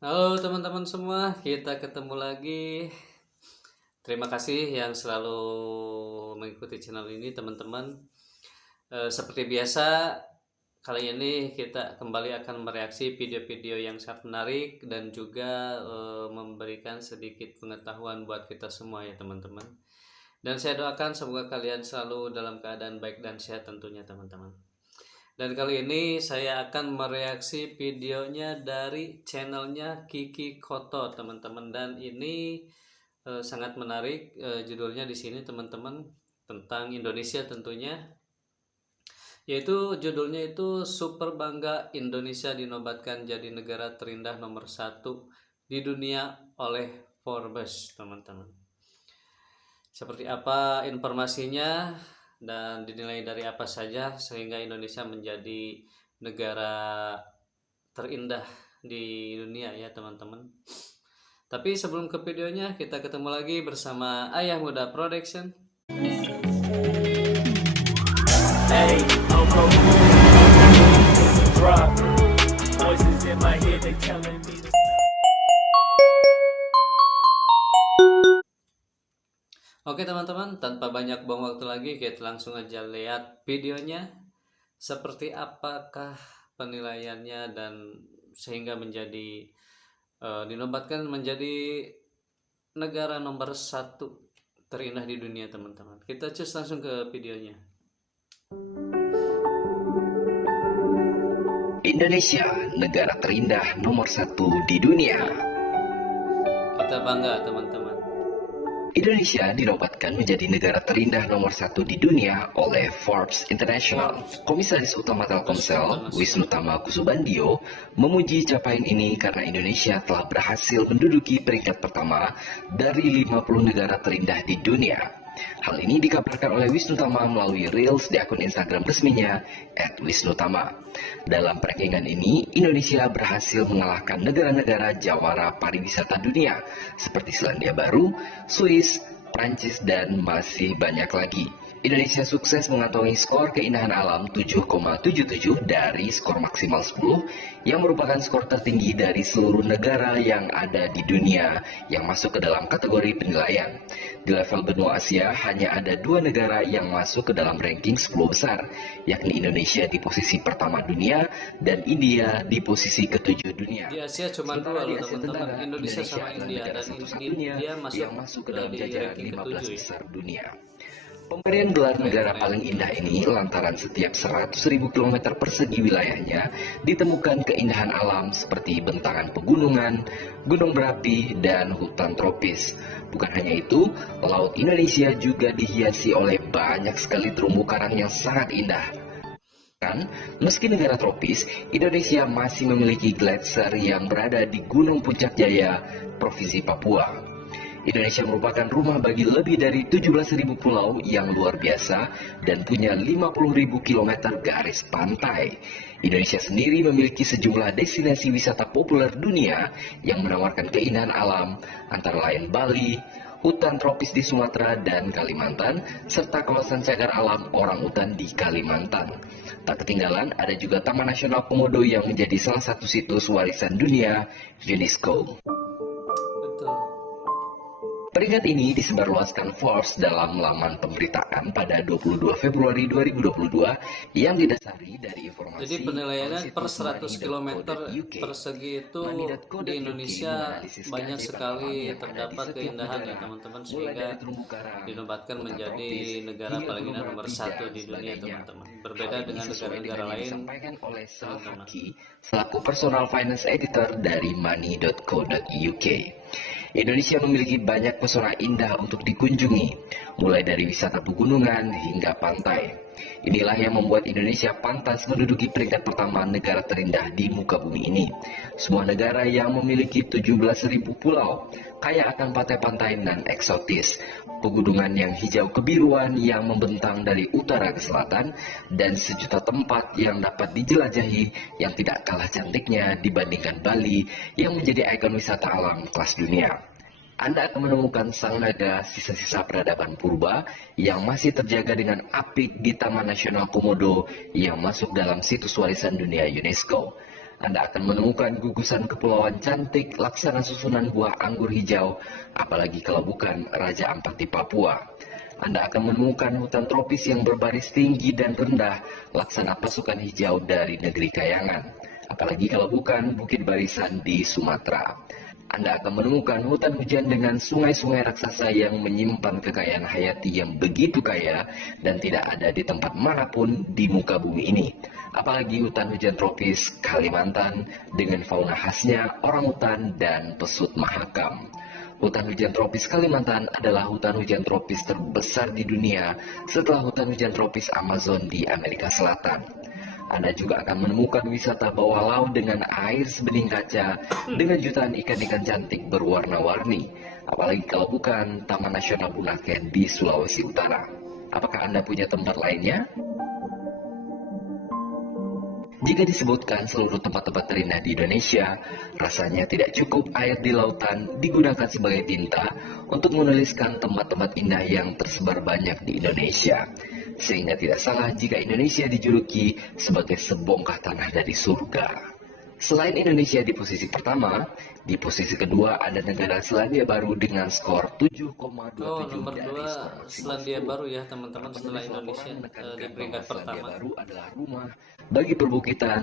Halo teman-teman semua, kita ketemu lagi. Terima kasih yang selalu mengikuti channel ini teman-teman. Seperti biasa, kali ini kita kembali akan mereaksi video-video yang sangat menarik dan juga memberikan sedikit pengetahuan buat kita semua ya teman-teman. Dan saya doakan semoga kalian selalu dalam keadaan baik dan sehat tentunya teman-teman. Dan kali ini saya akan mereaksi videonya dari channelnya Kiki Koto teman-teman. Dan ini sangat menarik, judulnya di sini teman-teman, tentang Indonesia tentunya. Yaitu judulnya itu Super Bangga Indonesia dinobatkan jadi negara terindah nomor 1 di dunia oleh Forbes teman-teman. Seperti apa informasinya dan dinilai dari apa saja sehingga Indonesia menjadi negara terindah di dunia ya teman-teman. Tapi sebelum ke videonya, kita ketemu lagi bersama Ayah Muda Production. Hey, drop. Voices in my head, they telling me to... Oke teman-teman, tanpa banyak buang waktu lagi, kita langsung aja lihat videonya. Seperti apakah penilaiannya dan sehingga menjadi dinobatkan menjadi negara nomor 1 terindah di dunia teman-teman. Kita cus langsung ke videonya. Indonesia, negara terindah nomor 1 di dunia. Kita bangga teman-teman. Indonesia dinobatkan menjadi negara terindah nomor 1 di dunia oleh Forbes International. Komisaris Utama Telkomsel, Wisnu Tama Kusubandio, memuji capaian ini karena Indonesia telah berhasil menduduki peringkat pertama dari 50 negara terindah di dunia. Hal ini dikabarkan oleh Wisnu Tama melalui Reels di akun Instagram resminya @wisnutama. Dalam rankingan ini, Indonesia berhasil mengalahkan negara-negara jawara pariwisata dunia seperti Selandia Baru, Swiss, Prancis, dan masih banyak lagi. Indonesia sukses mengantongi skor keindahan alam 7,77 dari skor maksimal 10 yang merupakan skor tertinggi dari seluruh negara yang ada di dunia yang masuk ke dalam kategori penilaian. Di level benua Asia hanya ada 2 negara yang masuk ke dalam ranking 10 besar, yakni Indonesia di posisi pertama dunia dan India di posisi ke-7 dunia. Di Asia cuma 2 loh teman-teman, Indonesia sama India, dan India masuk ke dalam jajaran ranking 15 ke-7 ya. besar dunia. Pemberian gelar negara paling indah ini lantaran setiap 100.000 km persegi wilayahnya ditemukan keindahan alam seperti bentangan pegunungan, gunung berapi, dan hutan tropis. Bukan hanya itu, laut Indonesia juga dihiasi oleh banyak sekali terumbu karang yang sangat indah. Meski negara tropis, Indonesia masih memiliki gletser yang berada di Gunung Puncak Jaya, Provinsi Papua. Indonesia merupakan rumah bagi lebih dari 17.000 pulau yang luar biasa dan punya 50.000 km garis pantai. Indonesia sendiri memiliki sejumlah destinasi wisata populer dunia yang menawarkan keindahan alam, antara lain Bali, hutan tropis di Sumatera dan Kalimantan, serta kawasan cagar alam orangutan di Kalimantan. Tak ketinggalan, ada juga Taman Nasional Komodo yang menjadi salah satu situs warisan dunia UNESCO. Peringkat ini disebarluaskan Forbes dalam laman pemberitaan pada 22 Februari 2022 yang didasari dari informasi. Jadi penilaiannya per 100 km persegi itu di Indonesia banyak sekali terdapat keindahan ya teman-teman, sehingga dinobatkan menjadi negara paling indah nomor 1 di dunia teman-teman. Berbeda dengan negara-negara lain teman-teman. Selaku personal finance editor dari money.co.uk. Indonesia memiliki banyak pesona indah untuk dikunjungi, mulai dari wisata pegunungan hingga pantai. Inilah yang membuat Indonesia pantas menduduki peringkat pertama negara terindah di muka bumi ini. Sebuah negara yang memiliki 17.000 pulau, kaya akan pantai-pantai nan eksotis, pegunungan yang hijau kebiruan yang membentang dari utara ke selatan, dan sejuta tempat yang dapat dijelajahi yang tidak kalah cantiknya dibandingkan Bali yang menjadi ikon wisata alam kelas dunia. Anda akan menemukan sang naga sisa-sisa peradaban purba yang masih terjaga dengan apik di Taman Nasional Komodo yang masuk dalam situs warisan dunia UNESCO. Anda akan menemukan gugusan kepulauan cantik laksana susunan buah anggur hijau, apalagi kalau bukan Raja Ampat di Papua. Anda akan menemukan hutan tropis yang berbaris tinggi dan rendah, laksana pasukan hijau dari negeri kayangan. Apalagi kalau bukan Bukit Barisan di Sumatera. Anda akan menemukan hutan hujan dengan sungai-sungai raksasa yang menyimpan kekayaan hayati yang begitu kaya dan tidak ada di tempat manapun di muka bumi ini. Apalagi hutan hujan tropis Kalimantan dengan fauna khasnya orangutan dan pesut mahakam. Hutan hujan tropis Kalimantan adalah hutan hujan tropis terbesar di dunia setelah hutan hujan tropis Amazon di Amerika Selatan. Anda juga akan menemukan wisata bawah laut dengan air sebening kaca dengan jutaan ikan-ikan cantik berwarna-warni. Apalagi kalau bukan Taman Nasional Bunaken di Sulawesi Utara. Apakah Anda punya tempat lainnya? Jika disebutkan seluruh tempat-tempat terindah di Indonesia, rasanya tidak cukup air di lautan digunakan sebagai tinta untuk menuliskan tempat-tempat indah yang tersebar banyak di Indonesia. Sehingga tidak salah jika Indonesia dijuluki sebagai sebongkah tanah dari surga. Selain Indonesia di posisi pertama, di posisi kedua ada negara Selandia Baru dengan skor 7,27 nomor dari 2 skor maksimal Selandia 10. Baru ya teman-teman, setelah Penulis Indonesia laporan menekankan di peringkat bahwa Selandia pertama. Baru adalah rumah bagi perbukitan,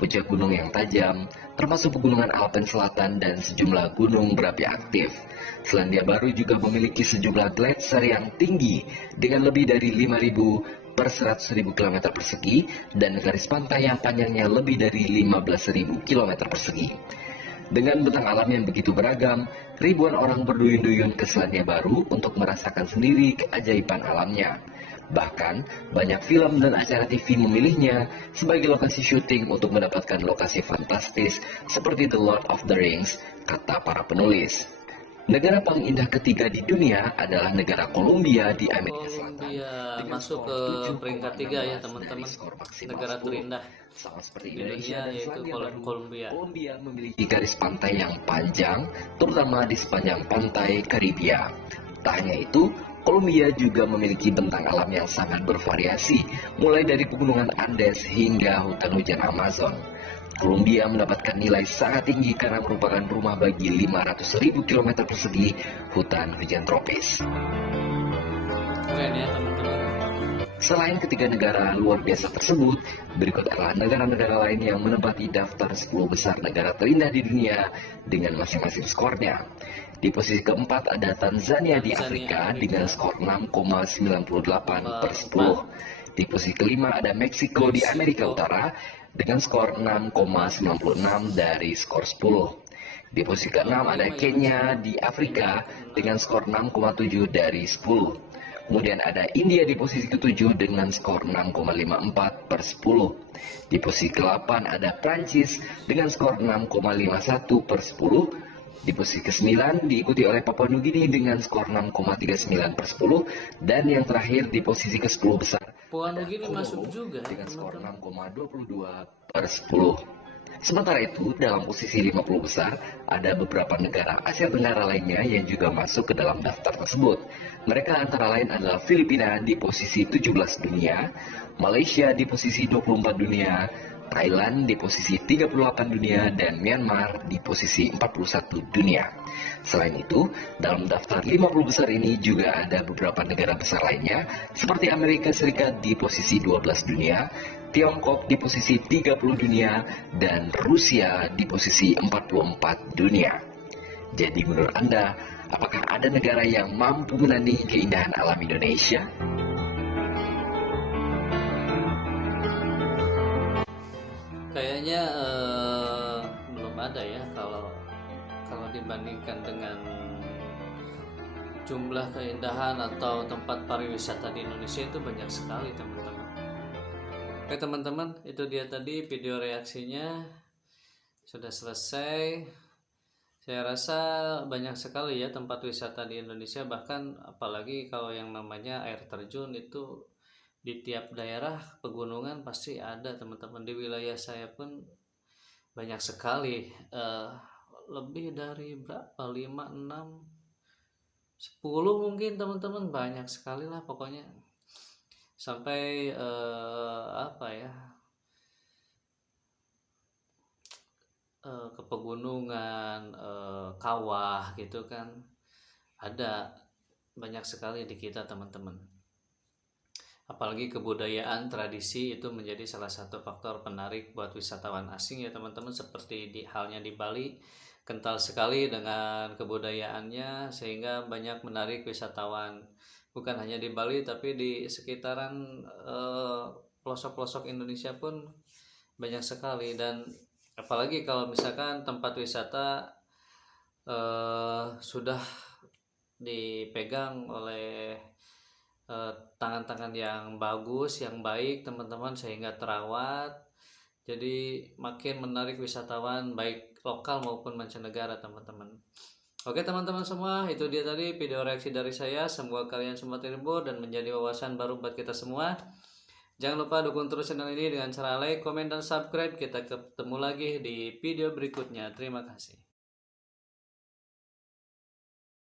puncak gunung yang tajam, termasuk pegunungan Alpen Selatan dan sejumlah gunung berapi aktif. Selandia Baru juga memiliki sejumlah gletser yang tinggi dengan lebih dari 5.000 per 100.000 km persegi dan garis pantai yang panjangnya lebih dari 15.000 km persegi. Dengan bentang alam yang begitu beragam, ribuan orang berduyun-duyun ke Selandia Baru untuk merasakan sendiri keajaiban alamnya. Bahkan, banyak film dan acara TV memilihnya sebagai lokasi syuting untuk mendapatkan lokasi fantastis seperti The Lord of the Rings, kata para penulis. Negara paling indah ketiga di dunia adalah negara Kolombia di Amerika Selatan. Kolombia masuk ke peringkat 3 ya teman-teman, negara terindah sama seperti di dunia yaitu Kolombia. Kolombia memiliki garis pantai yang panjang, terutama di sepanjang pantai Karibia. Tak hanya itu, Kolombia juga memiliki bentang alam yang sangat bervariasi, mulai dari pegunungan Andes hingga hutan hujan Amazon. Kolombia mendapatkan nilai sangat tinggi karena merupakan rumah bagi 500.000 km persegi hutan hujan tropis. Keren ya teman-teman. Selain ketiga negara luar biasa tersebut, berikut adalah negara-negara lain yang menempati daftar 10 besar negara terindah di dunia dengan masing-masing skornya. Di posisi keempat ada Tanzania di Afrika dengan skor 6,98 per 10. Di posisi kelima ada Meksiko di Amerika Utara dengan skor 6,96 dari skor 10. Di posisi ke-6 ada Kenya di Afrika dengan skor 6,7 dari 10. Kemudian ada India di posisi ke-7 dengan skor 6,54 per 10. Di posisi ke-8 ada Prancis dengan skor 6,51 per 10. Di posisi ke-9 diikuti oleh Papua Nugini dengan skor 6,39 per 10. Dan yang terakhir di posisi ke-10 besar Papua Nugini masuk juga dengan skor teman-teman. 6,22 per 10. Sementara itu, dalam posisi 50 besar, ada beberapa negara Asia Tenggara lainnya yang juga masuk ke dalam daftar tersebut. Mereka antara lain adalah Filipina di posisi 17 dunia, Malaysia di posisi 24 dunia, Thailand di posisi 38 dunia, dan Myanmar di posisi 41 dunia. Selain itu, dalam daftar 50 besar ini juga ada beberapa negara besar lainnya, seperti Amerika Serikat di posisi 12 dunia, Tiongkok di posisi 30 dunia, dan Rusia di posisi 44 dunia. Jadi menurut Anda, apakah ada negara yang mampu menandingi keindahan alam Indonesia? Kayaknya belum ada ya kalau dibandingkan dengan jumlah keindahan atau tempat pariwisata di Indonesia itu banyak sekali teman-teman. Oke teman-teman, itu dia tadi video reaksinya sudah selesai. Saya rasa banyak sekali ya tempat wisata di Indonesia, bahkan apalagi kalau yang namanya air terjun itu di tiap daerah pegunungan pasti ada teman-teman. Di wilayah saya pun banyak sekali, lebih dari berapa, 5, 6, 10 mungkin teman-teman, banyak sekali lah pokoknya. Sampai apa ya, ke pegunungan, kawah gitu kan, ada banyak sekali di kita teman-teman. Apalagi kebudayaan, tradisi itu menjadi salah satu faktor penarik buat wisatawan asing ya teman-teman, seperti halnya di Bali, kental sekali dengan kebudayaannya sehingga banyak menarik wisatawan. Bukan hanya di Bali tapi di sekitaran pelosok-pelosok Indonesia pun banyak sekali. Dan apalagi kalau misalkan tempat wisata sudah dipegang oleh tangan-tangan yang bagus, yang baik teman-teman, sehingga terawat, jadi makin menarik wisatawan baik lokal maupun mancanegara teman-teman. Oke teman-teman semua, itu dia tadi video reaksi dari saya. Semoga kalian semua terhibur dan menjadi wawasan baru buat kita semua. Jangan lupa dukung terus channel ini dengan cara like, komen, dan subscribe. Kita ketemu lagi di video berikutnya. Terima kasih.